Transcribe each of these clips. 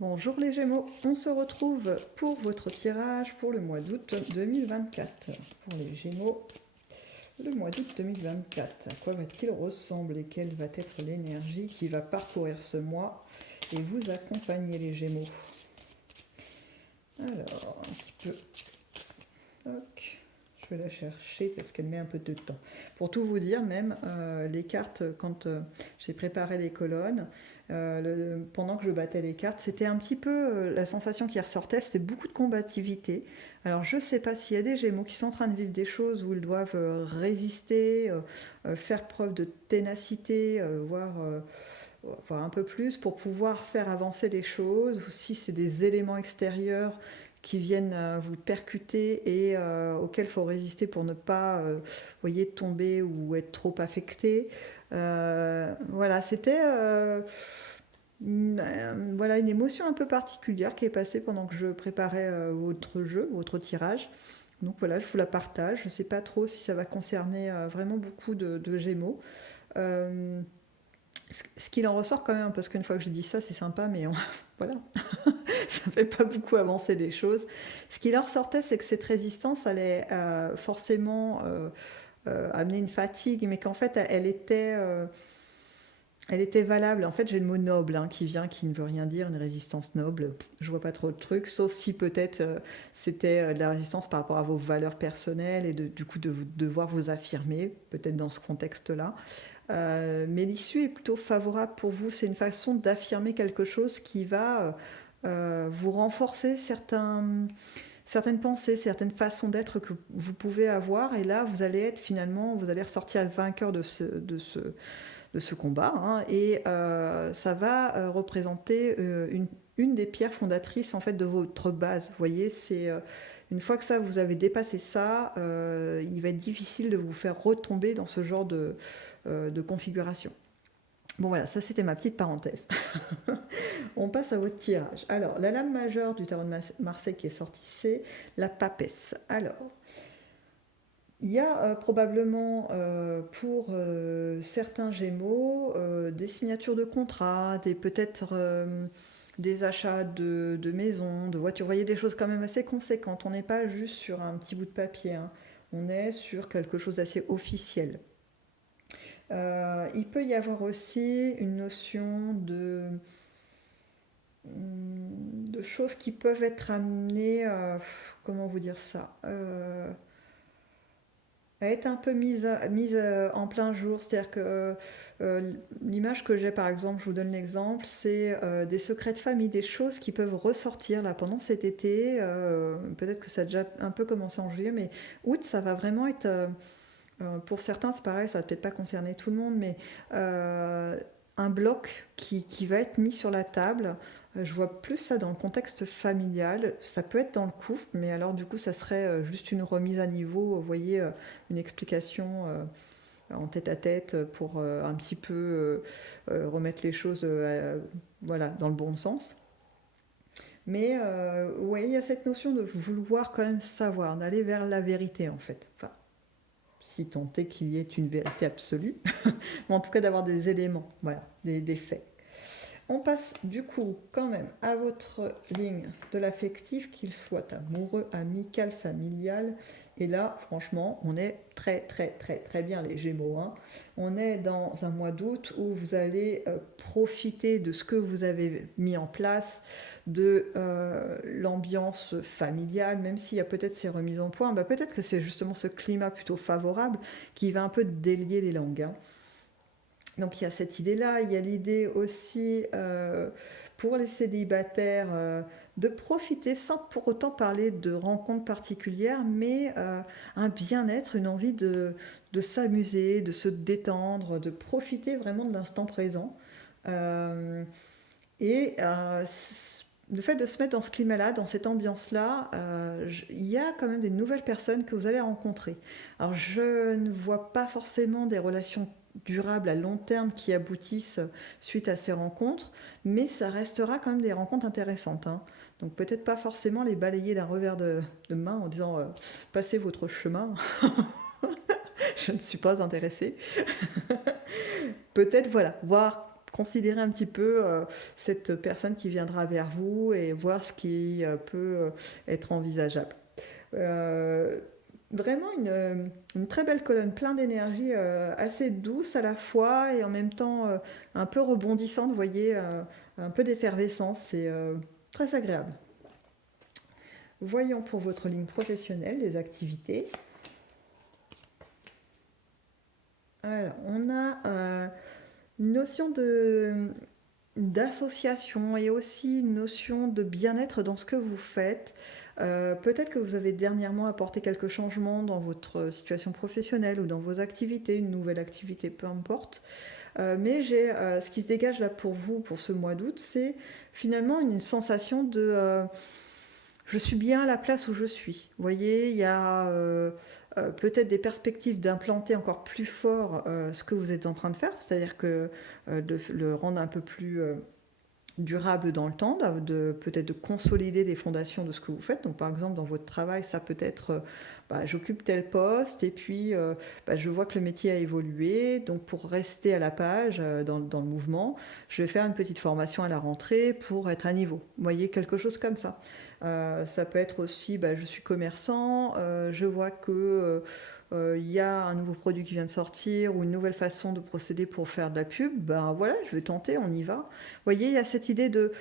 Bonjour les Gémeaux, on se retrouve pour votre tirage pour le mois d'août 2024. Pour les Gémeaux, le mois d'août 2024, à quoi va-t-il ressembler? Quelle va être l'énergie qui va parcourir ce mois et vous accompagner les Gémeaux? Alors, un petit peu... Toc. Je vais la chercher parce qu'elle met un peu de temps. Pour tout vous dire, même les cartes, quand j'ai préparé les colonnes, pendant que je battais les cartes, c'était un petit peu la sensation qui ressortait, c'était beaucoup de combativité. Alors je ne sais pas s'il y a des Gémeaux qui sont en train de vivre des choses où ils doivent résister, faire preuve de ténacité, voire un peu plus pour pouvoir faire avancer les choses, ou si c'est des éléments extérieurs qui viennent vous percuter et auxquels il faut résister pour ne pas voyez, tomber ou être trop affecté. Voilà, c'était voilà, une émotion un peu particulière qui est passée pendant que je préparais votre jeu, votre tirage. Donc voilà, je vous la partage. Je ne sais pas trop si ça va concerner vraiment beaucoup de Gémeaux. Euh, ce qu'il en ressort quand même, parce qu'une fois que j'ai dit ça, c'est sympa, mais voilà, ça ne fait pas beaucoup avancer les choses. Ce qu'il en ressortait, c'est que cette résistance allait forcément amener une fatigue, mais qu'en fait, elle était valable. En fait, j'ai le mot noble qui vient, qui ne veut rien dire, une résistance noble. Je vois pas trop de trucs, sauf si peut-être c'était de la résistance par rapport à vos valeurs personnelles et du coup de devoir vous affirmer, peut-être dans ce contexte-là. Mais l'issue est plutôt favorable pour vous. C'est une façon d'affirmer quelque chose qui va vous renforcer certaines pensées, certaines façons d'être que vous pouvez avoir. Et là, vous allez être finalement, vous allez ressortir vainqueur de ce combat. Et ça va représenter une des pierres fondatrices en fait de votre base. Vous voyez, c'est une fois que ça, vous avez dépassé ça, il va être difficile de vous faire retomber dans ce genre de configuration. Bon voilà, ça c'était ma petite parenthèse. On passe à votre tirage. Alors, la lame majeure du tarot de Marseille qui est sortie, c'est la papesse. Alors, il y a probablement pour certains Gémeaux des signatures de contrats, peut-être des achats de maisons, de voitures. Vous voyez des choses quand même assez conséquentes. On n'est pas juste sur un petit bout de papier. On est sur quelque chose d'assez officiel. Il peut y avoir aussi une notion de choses qui peuvent être amenées, comment vous dire ça, à être un peu mise en plein jour. C'est-à-dire que l'image que j'ai, par exemple, je vous donne l'exemple, c'est des secrets de famille, des choses qui peuvent ressortir là pendant cet été. Peut-être que ça a déjà un peu commencé en juillet, mais août, ça va vraiment être... pour certains, c'est pareil, ça va peut-être pas concerner tout le monde, mais un bloc qui va être mis sur la table. Je vois plus ça dans le contexte familial. Ça peut être dans le couple, mais alors du coup, ça serait juste une remise à niveau, vous voyez, une explication en tête à tête pour un petit peu remettre les choses voilà, dans le bon sens. Mais ouais, il y a cette notion de vouloir quand même savoir, d'aller vers la vérité en fait. Enfin, si tant est qu'il y ait une vérité absolue, mais en tout cas d'avoir des éléments, voilà, des faits. On passe du coup quand même à votre ligne de l'affectif, qu'il soit amoureux, amical, familial. Et là, franchement, on est très très très très bien les Gémeaux. On est dans un mois d'août où vous allez profiter de ce que vous avez mis en place, de l'ambiance familiale, même s'il y a peut-être ces remises en point, peut-être que c'est justement ce climat plutôt favorable qui va un peu délier les langues. Donc il y a cette idée-là, il y a l'idée aussi pour les célibataires de profiter sans pour autant parler de rencontres particulières, mais un bien-être, une envie de s'amuser, de se détendre, de profiter vraiment de l'instant présent. Euh, et le fait de se mettre dans ce climat-là, dans cette ambiance-là, il y a quand même des nouvelles personnes que vous allez rencontrer. Alors je ne vois pas forcément des relations durables à long terme qui aboutissent suite à ces rencontres, mais ça restera quand même des rencontres intéressantes. Donc peut-être pas forcément les balayer d'un revers de main en disant passez votre chemin, je ne suis pas intéressée. Peut-être voilà, voir considérer un petit peu cette personne qui viendra vers vous et voir ce qui peut être envisageable. Euh, Vraiment une très belle colonne, plein d'énergie, assez douce à la fois et en même temps un peu rebondissante, vous voyez, un peu d'effervescence, c'est très agréable. Voyons pour votre ligne professionnelle les activités. Alors, on a une notion d'association et aussi une notion de bien-être dans ce que vous faites. Peut-être que vous avez dernièrement apporté quelques changements dans votre situation professionnelle ou dans vos activités, une nouvelle activité, peu importe. Mais ce qui se dégage là pour vous, pour ce mois d'août, c'est finalement une sensation de je suis bien à la place où je suis. Vous voyez, il y a peut-être des perspectives d'implanter encore plus fort ce que vous êtes en train de faire, c'est-à-dire que de le rendre un peu plus durable dans le temps, peut-être de consolider les fondations de ce que vous faites. Donc par exemple dans votre travail, ça peut être j'occupe tel poste et puis je vois que le métier a évolué, donc pour rester à la page dans le mouvement, je vais faire une petite formation à la rentrée pour être à niveau. Vous voyez, quelque chose comme ça. Ça peut être aussi, je suis commerçant, je vois que il y a un nouveau produit qui vient de sortir ou une nouvelle façon de procéder pour faire de la pub, voilà, je vais tenter, on y va. Vous voyez, il y a cette idée de...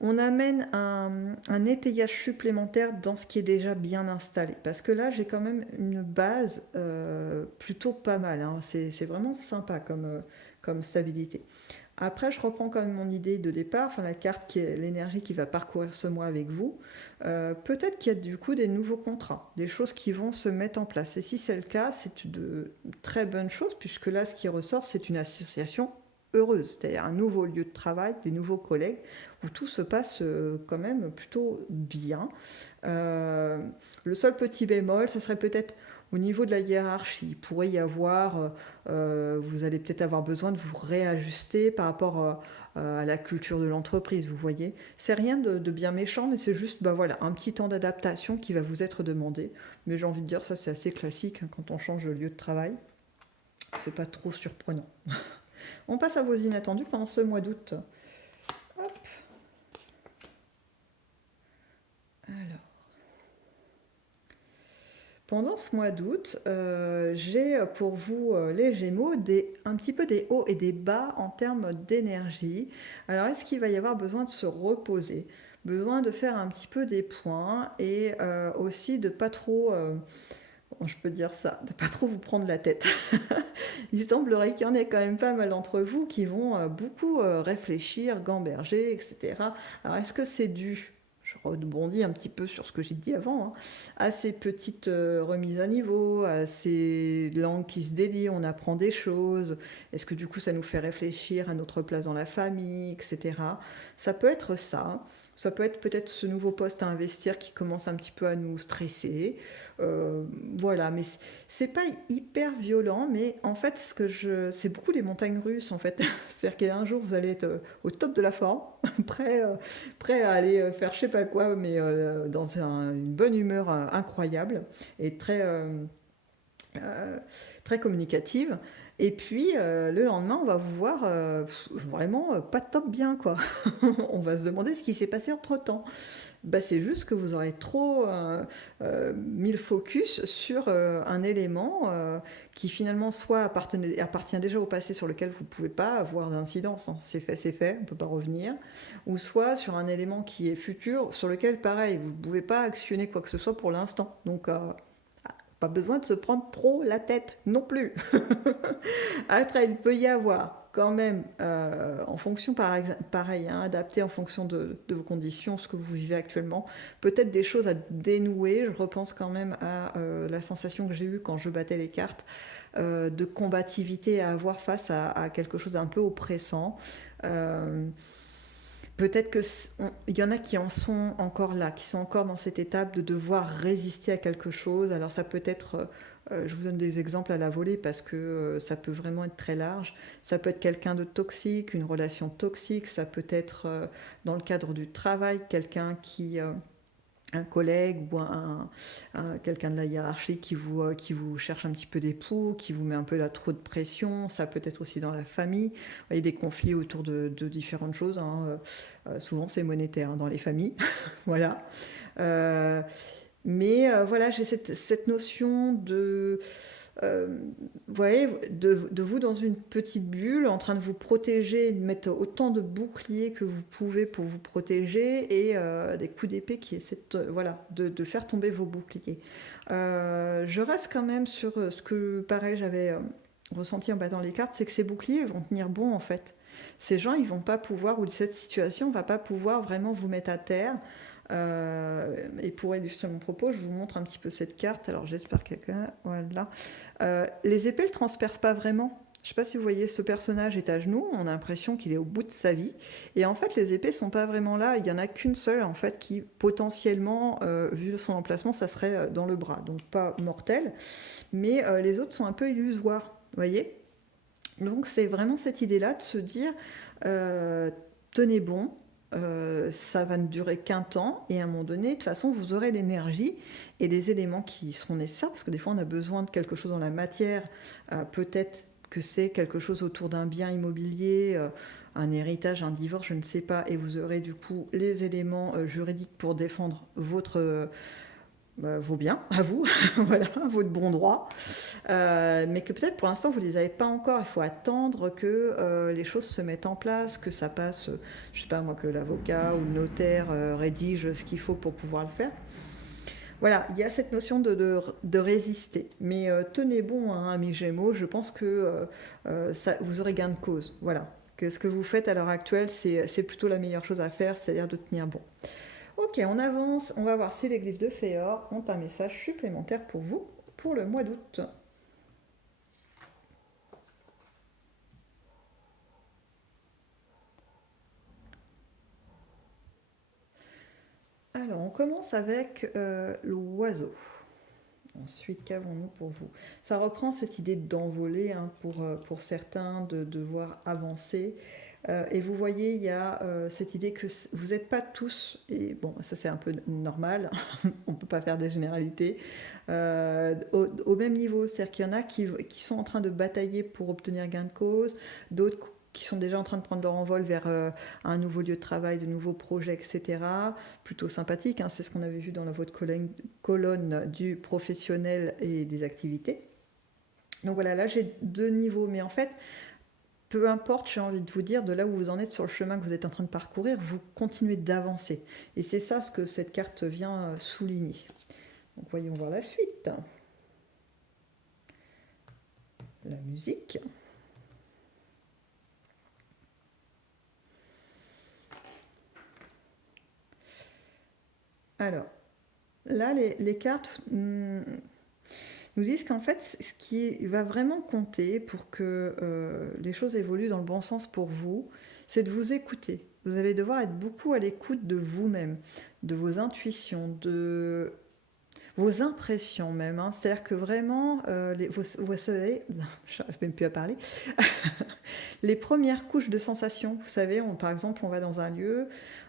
On amène un étayage supplémentaire dans ce qui est déjà bien installé. Parce que là, j'ai quand même une base plutôt pas mal. Hein. C'est vraiment sympa comme stabilité. Après, je reprends quand même mon idée de départ, enfin la carte qui est l'énergie qui va parcourir ce mois avec vous. Peut-être qu'il y a du coup des nouveaux contrats, des choses qui vont se mettre en place. Et si c'est le cas, c'est de très bonnes choses, puisque là, ce qui ressort, c'est une association heureuse, c'est-à-dire un nouveau lieu de travail, des nouveaux collègues, où tout se passe quand même plutôt bien. Le seul petit bémol, ça serait peut-être au niveau de la hiérarchie. Il pourrait y avoir, vous allez peut-être avoir besoin de vous réajuster par rapport à la culture de l'entreprise, vous voyez. C'est rien de bien méchant, mais c'est juste voilà, un petit temps d'adaptation qui va vous être demandé. Mais j'ai envie de dire, ça c'est assez classique hein, quand on change de lieu de travail. C'est pas trop surprenant. On passe à vos inattendus pendant ce mois d'août. Hop. Alors. Pendant ce mois d'août, j'ai pour vous les Gémeaux un petit peu des hauts et des bas en termes d'énergie. Alors est-ce qu'il va y avoir besoin de se reposer, besoin de faire un petit peu des points et aussi de pas trop, je peux dire ça, de pas trop vous prendre la tête. Il semblerait qu'il y en ait quand même pas mal d'entre vous qui vont beaucoup réfléchir, gamberger, etc. Alors est-ce que c'est dû, je rebondis un petit peu sur ce que j'ai dit avant, hein, à ces petites remises à niveau, à ces langues qui se délient, on apprend des choses, est-ce que du coup ça nous fait réfléchir à notre place dans la famille, etc. Ça peut être ça. Ça peut être peut-être ce nouveau poste à investir qui commence un petit peu à nous stresser. Voilà, mais c'est pas hyper violent, mais en fait, c'est beaucoup des montagnes russes en fait. C'est-à-dire qu'un jour vous allez être au top de la forme, prêt à aller faire je sais pas quoi, mais dans une bonne humeur incroyable et très communicative. Et puis le lendemain, on va vous voir vraiment pas top bien quoi. On va se demander ce qui s'est passé entre temps. C'est juste que vous aurez trop mis le focus sur un élément qui finalement soit appartient déjà au passé sur lequel vous ne pouvez pas avoir d'incidence, hein. C'est fait, on ne peut pas revenir, ou soit sur un élément qui est futur sur lequel pareil, vous ne pouvez pas actionner quoi que ce soit pour l'instant. Donc pas besoin de se prendre trop la tête non plus. Après, il peut y avoir quand même, en fonction, pareil, hein, adapté en fonction de vos conditions, ce que vous vivez actuellement, peut-être des choses à dénouer. Je repense quand même à la sensation que j'ai eue quand je battais les cartes, de combativité à avoir face à quelque chose d'un peu oppressant. Peut-être qu'il y en a qui en sont encore là, qui sont encore dans cette étape de devoir résister à quelque chose. Alors ça peut être, je vous donne des exemples à la volée parce que ça peut vraiment être très large. Ça peut être quelqu'un de toxique, une relation toxique. Ça peut être dans le cadre du travail, quelqu'un qui un collègue ou quelqu'un de la hiérarchie qui vous cherche un petit peu des poux, qui vous met un peu là trop de pression. Ça peut être aussi dans la famille. Vous voyez, des conflits autour de différentes choses, hein. Souvent, c'est monétaire, hein, dans les familles. Voilà. Euh, mais voilà, j'ai cette notion de, vous voyez, de vous dans une petite bulle, en train de vous protéger, de mettre autant de boucliers que vous pouvez pour vous protéger, et des coups d'épée qui essaient voilà, de faire tomber vos boucliers. Je reste quand même sur ce que, pareil, j'avais ressenti en battant les cartes, c'est que ces boucliers vont tenir bon en fait. Ces gens, ils vont pas pouvoir, ou cette situation va pas pouvoir vraiment vous mettre à terre. Et pour illustrer mon propos, je vous montre un petit peu cette carte. Alors j'espère que quelqu'un... Voilà. Les épées ne le transpercent pas vraiment. Je ne sais pas si vous voyez, ce personnage est à genoux, on a l'impression qu'il est au bout de sa vie. Et en fait, les épées ne sont pas vraiment là. Il n'y en a qu'une seule, en fait, qui potentiellement, vu son emplacement, ça serait dans le bras. Donc pas mortel. Mais les autres sont un peu illusoires. Vous voyez? Donc c'est vraiment cette idée-là de se dire, tenez bon, ça va ne durer qu'un temps, et à un moment donné, de toute façon, vous aurez l'énergie et les éléments qui seront nécessaires, parce que des fois, on a besoin de quelque chose dans la matière, peut-être que c'est quelque chose autour d'un bien immobilier, un héritage, un divorce, je ne sais pas, et vous aurez du coup les éléments juridiques pour défendre vos biens, à vous, voilà, votre bon droit, mais que peut-être pour l'instant vous ne les avez pas encore. Il faut attendre que les choses se mettent en place, que ça passe, je ne sais pas moi, que l'avocat ou le notaire rédige ce qu'il faut pour pouvoir le faire. Voilà, il y a cette notion de résister. Mais tenez bon, hein, amis Gémeaux, je pense que vous aurez gain de cause. Voilà, que ce que vous faites à l'heure actuelle, c'est plutôt la meilleure chose à faire, c'est-à-dire de tenir bon. Ok, on avance, on va voir si les glyphes de Féor ont un message supplémentaire pour vous pour le mois d'août. Alors, on commence avec l'oiseau. Ensuite, qu'avons-nous pour vous? Ça reprend cette idée d'envoler, hein, pour certains, de devoir avancer. Et vous voyez, il y a cette idée que vous n'êtes pas tous, et bon, ça c'est un peu normal, on ne peut pas faire des généralités, au même niveau. C'est-à-dire qu'il y en a qui sont en train de batailler pour obtenir gain de cause, d'autres qui sont déjà en train de prendre leur envol vers un nouveau lieu de travail, de nouveaux projets, etc. Plutôt sympathique, hein, c'est ce qu'on avait vu dans votre colonne du professionnel et des activités. Donc voilà, là j'ai deux niveaux, mais en fait, peu importe, j'ai envie de vous dire, de là où vous en êtes sur le chemin que vous êtes en train de parcourir, vous continuez d'avancer. Et c'est ça ce que cette carte vient souligner. Donc voyons voir la suite. La musique. Alors, là, les cartes nous disent qu'en fait, ce qui va vraiment compter pour que les choses évoluent dans le bon sens pour vous, c'est de vous écouter. Vous allez devoir être beaucoup à l'écoute de vous-même, de vos intuitions, de vos impressions même, hein. C'est-à-dire que vraiment, vous savez, je n'arrive même plus à parler, les premières couches de sensations, vous savez, par exemple, on va dans un lieu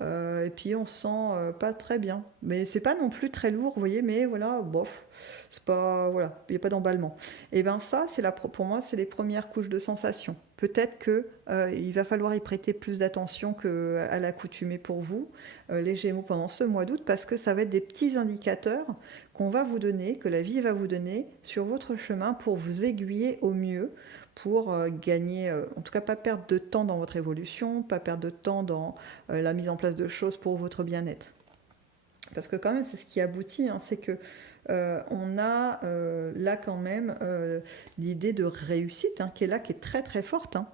et puis on se sent pas très bien. Mais c'est pas non plus très lourd, vous voyez, mais voilà, bof, c'est pas, voilà, il n'y a pas d'emballement. Et bien ça, pour moi, c'est les premières couches de sensations. Peut-être que il va falloir y prêter plus d'attention qu'à l'accoutumée pour vous, les Gémeaux, pendant ce mois d'août, parce que ça va être des petits indicateurs qu'on va vous donner, que la vie va vous donner sur votre chemin pour vous aiguiller au mieux, pour gagner, en tout cas pas perdre de temps dans votre évolution, pas perdre de temps dans la mise en place de choses pour votre bien-être. Parce que quand même, c'est ce qui aboutit, hein, c'est que on a là quand même l'idée de réussite, hein, qui est là, qui est très très forte, hein.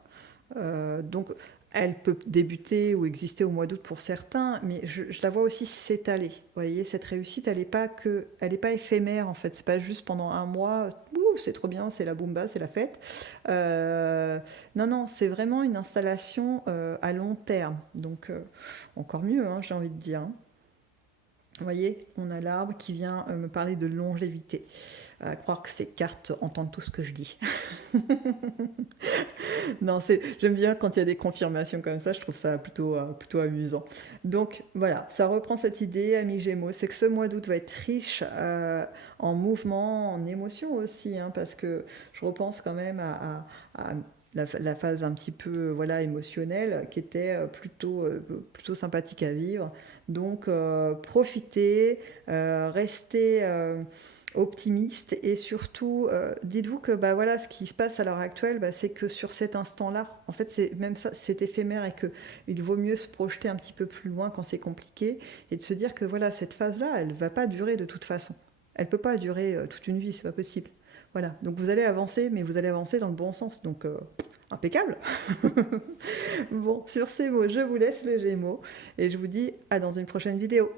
Donc elle peut débuter ou exister au mois d'août pour certains, mais je la vois aussi s'étaler. Vous voyez, cette réussite, elle n'est pas éphémère en fait. C'est pas juste pendant un mois, c'est trop bien, c'est la boomba, c'est la fête. Non, non, c'est vraiment une installation à long terme. Donc encore mieux, hein, j'ai envie de dire, hein. Vous voyez, on a l'arbre qui vient me parler de longévité. À croire que ces cartes entendent tout ce que je dis. Non, j'aime bien quand il y a des confirmations comme ça, je trouve ça plutôt amusant. Donc voilà, ça reprend cette idée, amis Gémeaux, c'est que ce mois d'août va être riche en mouvement, en émotions aussi, hein, parce que je repense quand même à la phase un petit peu voilà, émotionnelle qui était plutôt sympathique à vivre. Donc profitez, restez optimiste et surtout dites-vous que bah voilà ce qui se passe à l'heure actuelle bah, c'est que sur cet instant-là en fait c'est même ça c'est éphémère et que il vaut mieux se projeter un petit peu plus loin quand c'est compliqué et de se dire que voilà cette phase-là elle va pas durer de toute façon, elle peut pas durer toute une vie, c'est pas possible. Voilà, donc vous allez avancer mais vous allez avancer dans le bon sens, donc impeccable. Bon, sur ces mots je vous laisse les Gémeaux et je vous dis à dans une prochaine vidéo.